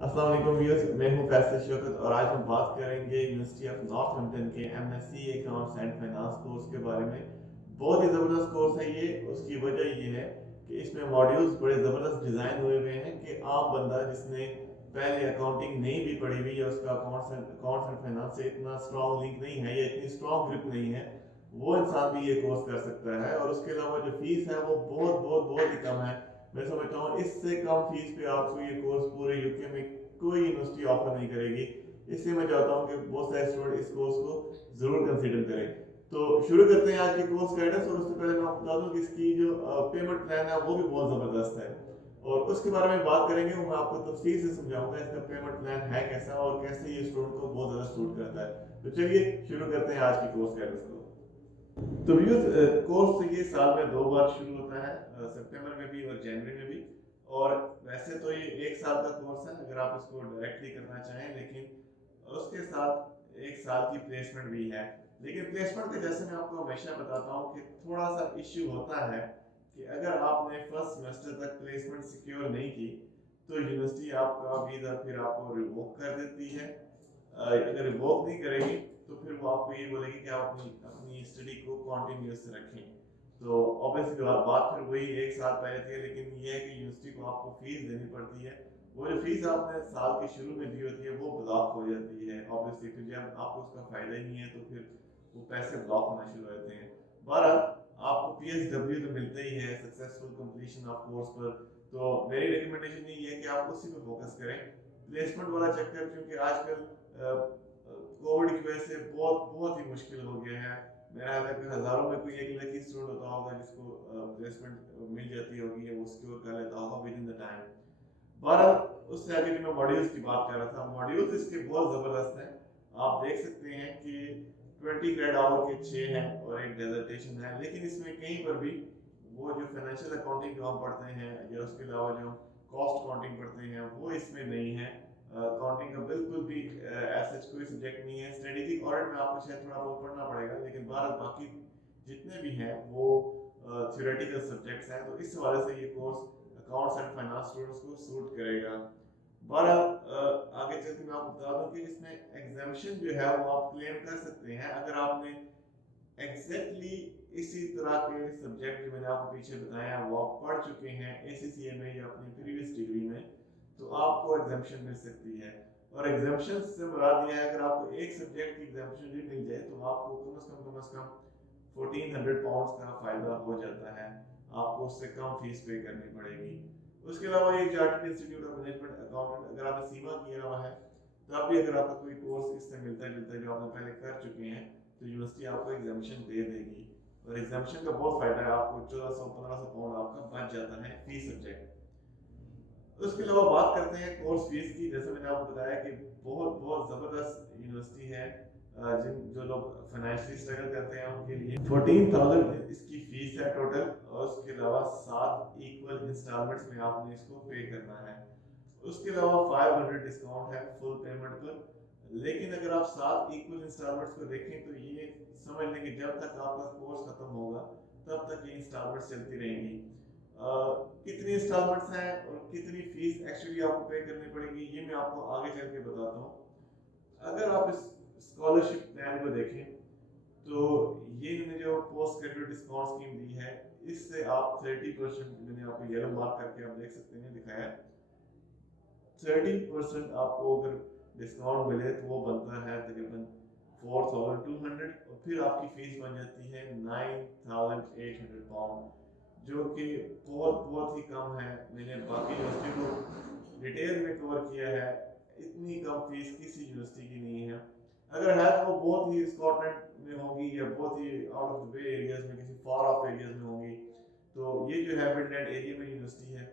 अस्सलाम वालेकुम व्यूअर्स, मैं हूं फैसल शौकत और आज हम बात करेंगे यूनिवर्सिटी ऑफ नॉर्थहैम्पटन के MSc accounts and finance course के बारे में। बहुत ही ज़बरदस्त कोर्स है ये। उसकी वजह ये है कि इसमें मॉड्यूल्स बड़े ज़बरदस्त डिज़ाइन हुए हुए हैं कि आम बंदा जिसने पहले अकाउंटिंग नहीं भी पढ़ी हुई या उसका अकाउंट्स एंड फाइनेंस से इतना स्ट्रॉन्ग लिंक नहीं है या इतनी स्ट्रॉन्ग ग्रिप नहीं है, वो इंसान भी ये कोर्स कर सकता है। और उसके अलावा जो फीस है वो बहुत बहुत बहुत ही कम है। मैं समझता हूँ इससे कम फीस पे आपको ये कोर्स पूरे यूके में कोई यूनिवर्सिटी ऑफर नहीं करेगी। इसलिए मैं चाहता हूँ कि बहुत सारे स्टूडेंट इस कोर्स को जरूर कंसीडर करें। तो शुरू करते हैं आज की कोर्स गाइडेंस। और उससे पहले मैं आपको बता दूं कि इसकी जो पेमेंट प्लान है वो भी बहुत ज़बरदस्त है और उसके बारे में बात करेंगे। वो मैं आपको तफसील से समझाऊंगा इसका पेमेंट प्लान है कैसा और कैसे ये स्टूडेंट को बहुत ज़्यादा सूट करता है। तो चलिए शुरू करते हैं आज की कोर्स गाइडेंस को। तो व्यूअर्स, कोर्स तो ये साल में 2 बार शुरू होता है, सितंबर में भी और जनवरी में भी। और वैसे तो ये 1 साल का कोर्स है अगर आप इसको डायरेक्टली करना चाहें, लेकिन उसके साथ 1 साल की प्लेसमेंट भी है। लेकिन प्लेसमेंट का जैसे मैं आपको हमेशा बताता हूँ कि थोड़ा सा इश्यू होता है कि अगर आपने फर्स्ट सेमेस्टर तक प्लेसमेंट सिक्योर नहीं की तो यूनिवर्सिटी आपका वीज़ा फिर आपको रिवोक कर देती है। अगर रिवोक नहीं करेगी तो फिर वो आपको ये बोलेगी कि आप अपनी अपनी स्टडी को कॉन्टिन्यूस रखें। तो ऑब्वियसली बात फिर वही 1 साल पहले थी, लेकिन ये है कि यूनिवर्सिटी को आपको फीस देनी पड़ती है। वो जो फीस आपने साल के शुरू में दी होती है वो ब्लॉक हो जाती है ऑब्वियसली। फिर जब आपको उसका फायदा ही नहीं है तो फिर वो पैसे ब्लॉक होना शुरू हो जाते हैं। बहरहाल आपको PSW तो मिलता ही है सक्सेसफुल कंप्लीशन ऑफ कोर्स पर। तो मेरी रिकमेंडेशन यही है कि आप उसी पे फोकस करें। प्लेसमेंट वाला चक्कर क्योंकि आजकल कोविड की वजह से बहुत बहुत ही मुश्किल हो गया है। मेरा ख्याल है कि हज़ारों में कोई एक लकी स्टूडेंट होता होगा जिसको प्लेसमेंट मिल जाती होगी या वो सिक्योर कर लेता होगा विद इन द टाइम। बहरहाल उससे आगे जो मैं मॉड्यूल्स की बात कर रहा था, मॉड्यूल्स इसके बहुत ज़बरदस्त हैं। आप देख सकते हैं कि 20 क्रेडिट आवर के 6 हैं और एक डेजर्टेशन है। लेकिन इसमें कहीं पर भी वो जो फाइनेंशियल अकाउंटिंग जो हम पढ़ते हैं या उसके अलावा जो कॉस्ट अकाउंटिंग पढ़ते हैं वो इसमें नहीं है। अकाउंटिंग का बिल्कुल भी ऐसा कोई सब्जेक्ट नहीं है। स्ट्रेटेजिक ऑडिट में आपको शायद थोड़ा बहुत पढ़ना पड़ेगा, लेकिन बाकी जितने भी हैं वो थ्योरेटिकल सब्जेक्ट्स हैं। तो इस वजह से ये course accounts and finance students को सूट करेगा। बहरहाल आगे चल के मैं आपको बता दूं कि इसमें एग्जामेशन जो है वो आप क्लेम कर सकते हैं अगर आपने एग्जैक्टली इसी तरह के सब्जेक्ट जो मैंने आपको पीछे बताया वो आप पढ़ चुके हैं ACCA में या अपनी प्रीवियस डिग्री में, तो आपको एग्जामेशन मिल सकती है। और एग्जामेशन से मुराद ये है अगर आपको एक सब्जेक्ट की एग्जामेशन भी मिल जाए तो आपको कम से कम 1400 पाउंड्स का फ़ायदा हो जाता है। आपको उससे कम फीस पे करनी पड़ेगी। उसके अलावा ये chartered institute of management accountant अगर आपने सीमा किया हुआ है तब भी अगर आपका कोई कोर्स इससे मिलता जुलता जो आपने पहले कर चुके हैं तो यूनिवर्सिटी आपको एग्जामेशन दे देगी। और एग्जामेशन का बहुत फ़ायदा है, आपको 1400-1500 पाउंड आपका बच जाता है फी सब्जेक्ट। उसके अलावा बात करते हैं कोर्स फीस की। जैसे मैंने आपको बताया कि बहुत बहुत ज़बरदस्त यूनिवर्सिटी है। जिन जो लोग फाइनेंशियली स्ट्रगल करते हैं उनके लिए 14,000 इसकी फीस है टोटल। और उसके अलावा 7 इक्वल इंस्टॉलमेंट्स में आपने इसको पे करना है। उसके अलावा 500 डिस्काउंट है फुल पेमेंट पर। लेकिन अगर आप 7 इक्वल इंस्टॉलमेंट्स को देखें तो ये समझ लें कि जब तक आपका कोर्स खत्म होगा तब तक ये इंस्टॉलमेंट्स चलती रहेंगी। कितनी इंस्टॉलमेंट्स हैं और कितनी फीस एक्चुअली आपको पे करनी पड़ेगी ये मैं आपको आगे चल के बताता हूँ। अगर आप इस स्कॉलरशिप प्लान को देखें तो ये इन्होंने जो पोस्ट ग्रेजुएट डिस्काउंट स्कीम दी है इससे आप 30%, मैंने आपको येलो मार्क करके आप देख सकते हैं दिखाया, 30% आपको अगर डिस्काउंट मिले तो वो बनता है तकरीबन 4,200 और फिर आपकी फीस बन जाती है 9,800 पाउंड, जो कि बहुत बहुत ही कम है। मैंने बाकी यूनिवर्सिटी को डिटेल में कवर किया है, इतनी कम फीस किसी यूनिवर्सिटी की नहीं है। अगर है तो वो बहुत ही स्कॉटलैंड में होगी या बहुत ही out of the way areas में किसी फार ऑफ एरियाज में होंगी। तो ये जो है मिडलैंड एरिया में यूनिवर्सिटी है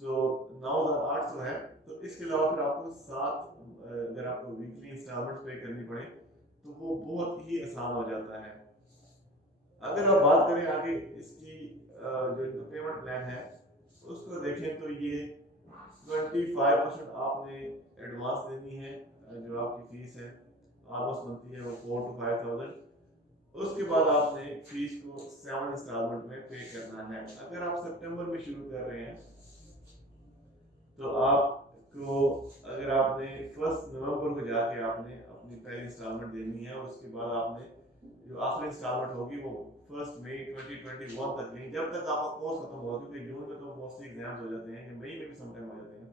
तो 9,800 है। तो इसके अलावा फिर आपको 7 अगर आपको वीकली इंस्टॉलमेंट पे करनी पड़े तो वो बहुत ही आसान हो जाता है। अगर आप बात करें आगे इसकी जो इनका पेमेंट प्लान है उसको देखें तो ये 25% आपने एडवांस देनी है। जो आपकी फीस है ऑलमोस्ट बनती है वो 4 to 5,000। उसके बाद आपने फीस को 7 इंस्टॉलमेंट में पे करना है। अगर आप सितंबर में शुरू कर रहे हैं तो आपको इंस्टॉलमेंट देनी है और उसके बाद आपने जो आखिरी इंस्टॉलमेंट होगी वो 1 मई 2021 तक नहीं, जब तक आपका कोर्स खत्म होगा, क्योंकि जून में तो मोस्टली एग्जाम्स हो जाते हैं, कि मई में भी समटाइम हो जाते हैं,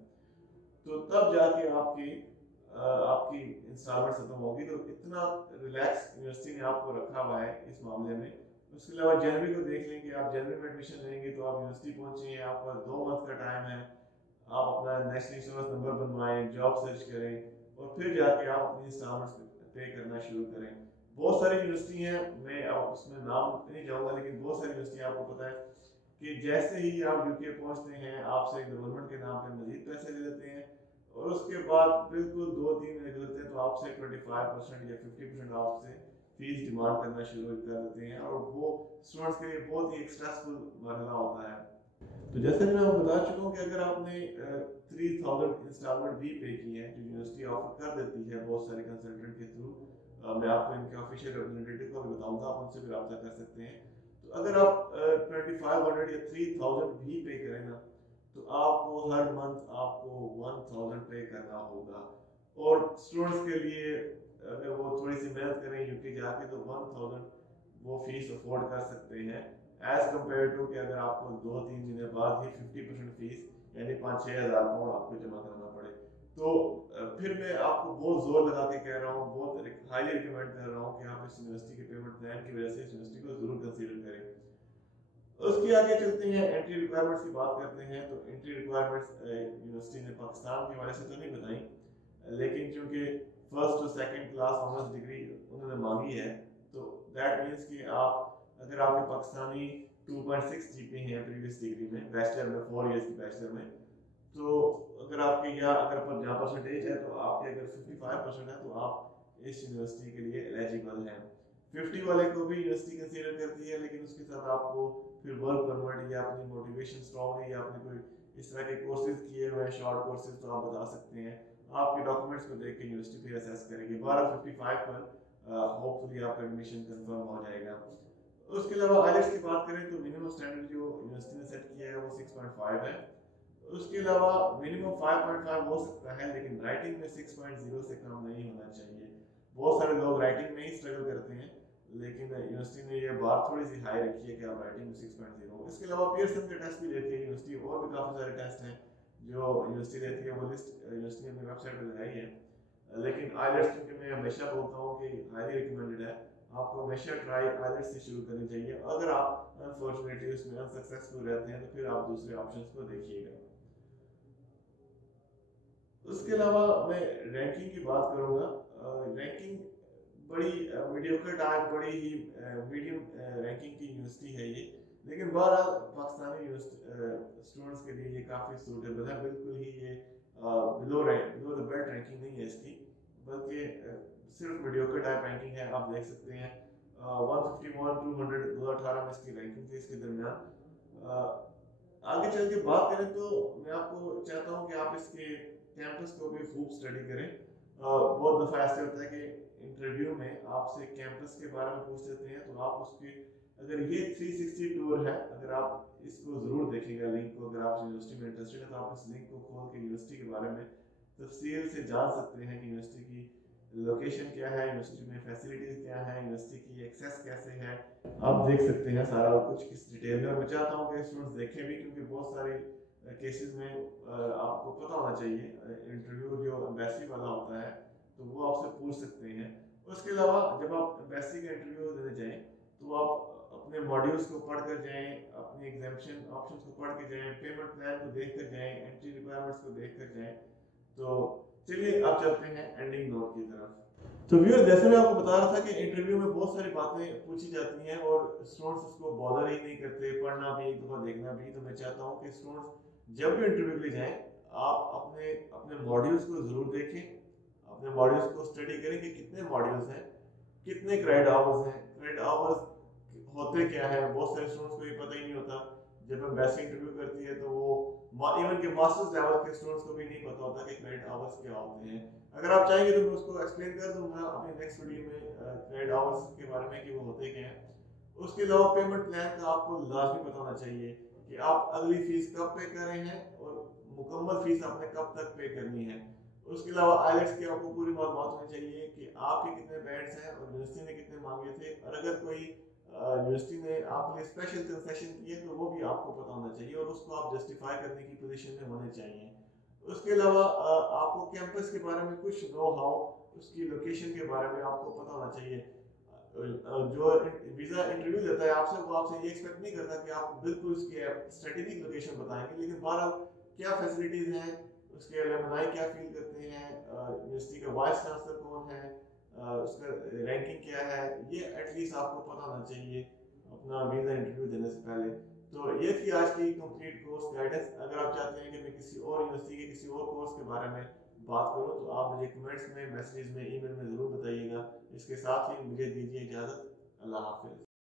तो तब जाके आपकी इंस्टॉलमेंट खत्म होगी। तो इतना रिलैक्स यूनिवर्सिटी ने आपको रखा हुआ है इस मामले में। उसके अलावा जनवरी को देख लें कि आप जनवरी में एडमिशन लेंगे तो आप यूनिवर्सिटी पहुंचे हैं, आपका 2 मंथ का टाइम है, आप अपना नेशनल इंश्योरेंस नंबर बनवाएं, जॉब सर्च करें और फिर जाके आप अपनी इंस्टॉलमेंट्स पे करना शुरू करें। बहुत सारी यूनिवर्सिटी हैं, मैं अब उसमें नाम नहीं जाऊंगा, लेकिन बहुत सारी यूनिवर्सिटी आपको पता है कि जैसे ही आप यूके पहुंचते हैं आपसे गवर्नमेंट के नाम पे मजीद पैसे ले लेते हैं और उसके बाद बिल्कुल 2-3 महीने गुजरते हैं तो आपसे 25% या 50% आपसे फीस डिमांड करना शुरू कर देते हैं, और वो स्टूडेंट्स के लिए बहुत ही स्ट्रेसफुल मरहला होता है। तो जैसे मैं आपको बता चुका हूँ कि अगर आपने 3000 इंस्टॉलमेंट भी पे की है जो यूनिवर्सिटी ऑफर कर देती है बहुत सारे कंसल्टेंट के थ्रू, मैं आपको इनके ऑफिशियल रिप्रेजेंटेटिव को भी बताऊंगा, आप उनसे भी रब्ता कर सकते हैं। तो अगर आप 2500 या 3000 भी पे करें ना, तो आपको हर मंथ आपको 1000 पे करना होगा। और स्टूडेंट्स के लिए अगर वो थोड़ी सी मेहनत करें यूके जाके तो 1000 वो फीस अफोर्ड कर सकते हैं, एज कम्पेयर टू कि अगर आपको 2-3 महीने बाद ही 50% फीस यानी 5-6 हज़ार पाउंड आपको जमा करना पड़े। तो फिर मैं आपको बहुत जोर लगा के कह रहा हूँ, बहुत हाईली रिकमेंड कर रहा हूँ कि आप इस यूनिवर्सिटी के पेमेंट प्लान की वजह से इस यूनिवर्सिटी को जरूर कंसीडर करें। उसके आगे चलते हैं, एंट्री रिक्वायरमेंट्स की बात करते हैं। तो एंट्री रिक्वायरमेंट्स यूनिवर्सिटी ने पाकिस्तान के हवाले से तो नहीं बताई, लेकिन चूंकि फर्स्ट और सेकंड क्लास ऑनर्स डिग्री उन्होंने मांगी है, तो दैट मीन्स कि आप अगर आपके पाकिस्तानी 2.6 जीपी हैं प्रीवियस डिग्री में, बैचलर में 4 इयर्स की बैचलर में, तो अगर आपके अगर पर जहाँ परसेंटेज है तो आपके अगर 55% है तो आप इस यूनिवर्सिटी के लिए एलिजिबल हैं। 50 वाले को भी यूनिवर्सिटी कंसीडर करती है, लेकिन उसके साथ आपको फिर वर्क परमिट या अपनी मोटिवेशन स्ट्रॉन्ग है या आपने कोई इस तरह के कोर्सेज किए हुए हैं, शॉर्ट कोर्सेज, तो आप बता सकते हैं। आपके डॉक्यूमेंट्स को देख के यूनिवर्सिटी फिर असेस करेगी। 1255 पर होपफुली आपका एडमिशन कंफर्म हो जाएगा। उसके अलावा आईलेट्स की बात करें तो मिनिमम स्टैंडर्ड जो यूनिवर्सिटी ने सेट किया है वो 6.5 है। उसके अलावा मिनिमम 5.5 हो सकता है, लेकिन राइटिंग में 6.0 से कम नहीं होना चाहिए। बहुत सारे लोग राइटिंग में ही स्ट्रगल करते हैं, लेकिन यूनिवर्सिटी ने ये बार थोड़ी सी हाई रखी है कि आप राइटिंग में 6.0। इसके अलावा पियर्सन का टेस्ट भी लेती है यूनिवर्सिटी, और भी काफ़ी सारे टेस्ट हैं जो यूनिवर्सिटी लेती है, वो लिस्ट यूनिवर्सिटी ने अपनी वेबसाइट पर लगाई है। लेकिन आईलेट्स, क्योंकि मैं हमेशा बोलता हूँ कि हाईली रिकमेंडेड है, आपको हमेशा ट्राई आईलेट्स से शुरू करनी चाहिए। अगर आप अनफॉर्चुनेटली उसमें अनसक्सेसफुल रहते हैं तो फिर आप दूसरे ऑप्शंस को देखिएगा। उसके अलावा मैं रैंकिंग की बात करूँगा। रैंकिंग बड़ी मीडियोकर टाइप, बड़ी ही मीडियम रैंकिंग की यूनिवर्सिटी है ये, लेकिन बहरहाल पाकिस्तानी स्टूडेंट्स के लिए ये काफ़ी सूटेबल है। बिल्कुल ही ये बिलो द बेल्ट रैंकिंग नहीं है इसकी, बल्कि सिर्फ मीडियोकर टाइप रैंकिंग है। आप देख सकते हैं 151 200 2018 में इसकी रैंकिंग थी। इसके दरमियान आगे चल के बात करें तो मैं आपको चाहता हूँ कि आप इसके कैंपस को भी खूब स्टडी करें। बहुत दफ़ा ऐसे होता है कि इंटरव्यू में आपसे कैंपस के बारे में पूछ लेते हैं, तो आप उसके अगर ये 360 टूर है, अगर आप इसको ज़रूर देखिएगा लिंक को, अगर आप यूनिवर्सिटी में इंटरेस्टेड है तो आप इस लिंक को खोल के यूनिवर्सिटी के बारे में तफसील से जान सकते हैं कि यूनिवर्सिटी की लोकेशन क्या है, यूनिवर्सिटी में फैसिलिटीज़ क्या है, यूनिवर्सिटी की एक्सेस कैसे है, आप देख सकते हैं सारा कुछ किस डिटेल में। और मैं चाहता हूँ कि स्टूडेंट्स देखें भी, क्योंकि बहुत सारे केसेस में आपको पता होना चाहिए, इंटरव्यू जो एम्बेसी वाला होता है तो वो आपसे पूछ सकते हैं। उसके अलावा जब आप एम्बेसी का इंटरव्यू देने जाएं तो आप अपने मॉड्यूल्स को पढ़ कर जाएं, अपने एग्जामिनेशन ऑप्शंस को पढ़ के जाएं, पेमेंट प्लान को देख कर जाएं, एंट्री रिक्वायरमेंट्स को देख कर जाएं। तो चलिए आप चलते हैं एंडिंग नोट की तरफ। तो व्यूअर, जैसे मैं आपको बता रहा था कि इंटरव्यू में बहुत सारी बातें पूछी जाती हैं और स्टूडेंट्स उसको बॉदर ही नहीं करते, पढ़ना भी एक दफ़ा देखना भी। तो मैं चाहता हूँ कि स्टूडेंट्स जब भी इंटरव्यू के लिए जाएं, आप अपने अपने मॉड्यूल्स को ज़रूर देखें, अपने मॉड्यूल्स को स्टडी करें कि कितने मॉड्यूल्स हैं, कितने क्रेडिट आवर्स हैं, क्रेडिट आवर्स होते क्या है। बहुत सारे स्टूडेंट्स को ये पता ही नहीं होता। जब हम बेसिक इंटरव्यू करती है तो वो इवन के मास्टर्स लेवल के स्टूडेंट्स को भी नहीं पता होता कि क्रेडिट आवर्स क्या होते हैं। अगर आप चाहेंगे तो मैं उसको एक्सप्लेन कर दूंगा अपने नेक्स्ट वीडियो में क्रेडिट आवर्स के बारे में कि वो होते क्या हैं। उसके अलावा पेमेंट प्लान का आपको लाजमी पता होना चाहिए कि आप अगली फीस कब पे कर रहे हैं और मुकम्मल फीस आपने कब तक पे करनी है। उसके अलावा आइलेट्स की आपको पूरी मालूमात होनी चाहिए कि आपके कितने बैंड्स हैं और यूनिवर्सिटी ने कितने मांगे थे, और अगर कोई यूनिवर्सिटी ने आपके लिए स्पेशल कंसेशन किए तो वो भी आपको पता होना चाहिए और उसको आप जस्टिफाई करने की पोजीशन में होने चाहिए। उसके अलावा आपको कैंपस के बारे में कुछ नो हाउ, उसकी लोकेशन के बारे में आपको पता होना चाहिए। जो वीज़ा इंटरव्यू लेता है आपसे, वो आपसे ये एक्सपेक्ट नहीं करता कि आप बिल्कुल उसकी स्ट्रेटेजिक लोकेशन बताएंगे, लेकिन बहरहाल क्या फैसिलिटीज़ हैं, उसके अलमनाई क्या फील करते हैं, यूनिवर्सिटी का वाइस चांसलर कौन है, उसका रैंकिंग क्या है, ये एटलीस्ट आपको पता होना चाहिए अपना वीज़ा इंटरव्यू देने से पहले। तो ये थी आज की कंप्लीट कोर्स गाइडेंस। अगर आप चाहते हैं कि मैं किसी और यूनिवर्सिटी के किसी और कोर्स के बारे में बात करूं तो आप मुझे कमेंट्स में, मैसेजेस में, ईमेल में ज़रूर बताइएगा। इसके साथ ही मुझे दीजिए इजाज़त। अल्लाह हाफिज़।